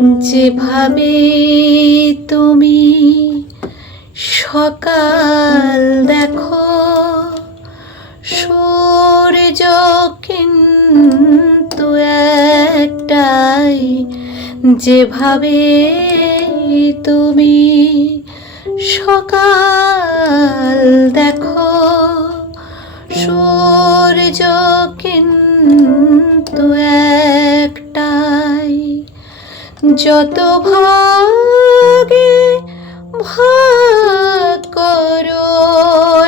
যেভাবে তুমি সকাল দেখো, সূর্য কিন্তু একটাই। যেভাবে তুমি সকাল দেখো, সূর্য কিন্তু একটাই। যত ভাগে ভাগ করো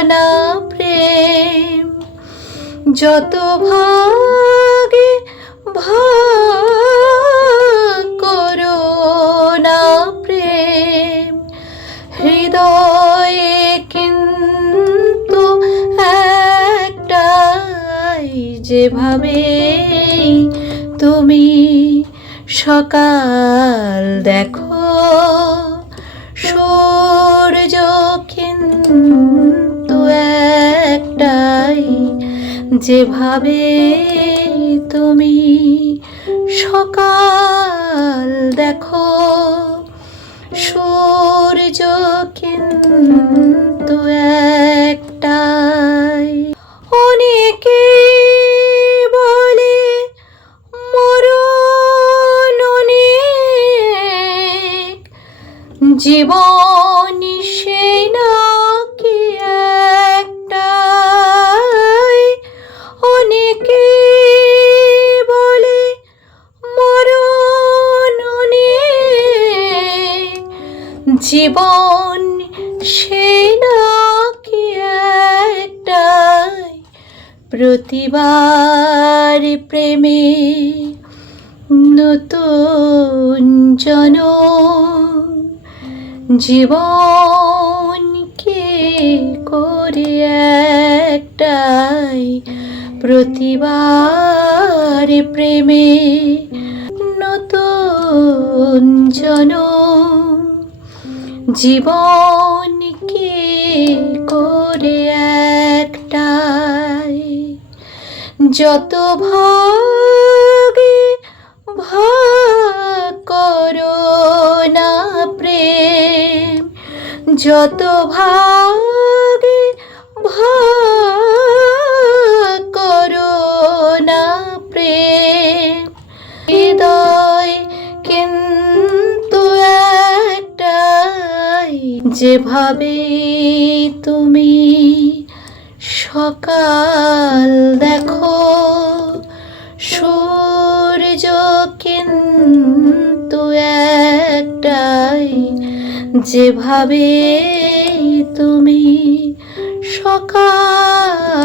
না প্রেম, যত ভাগে ভাগ করো না প্রেম, হৃদয়ে কিন্তু একটাই। যেভাবে তুমি সকাল দেখো, সূর্য কিন্তু একটাই। যেভাবে তুমি সকাল দেখো, সূর্য কিন্তু একটাই। অনেকে বলে মরণ অনেক, জীবন সেই নাকি একটাই। অনেকে বলে মরণ অনেক, জীবন সেই নাকি একটাই। প্রতিবার প্রেমে নতুন জনম, জীবনকে করে একটাই। প্রতিবার প্রেমে নতুন জনম, জীবনকে করে একটাই। যত ভাগে ভাগ করো না প্রেম, যত ভাগে ভাগ করো না প্রেম, হৃদয় কিন্তু একটাই। যেভাবে তুমি সকাল দেখো, সূর্য কিন্তু একটাই। যেভাবে তুমি সকাল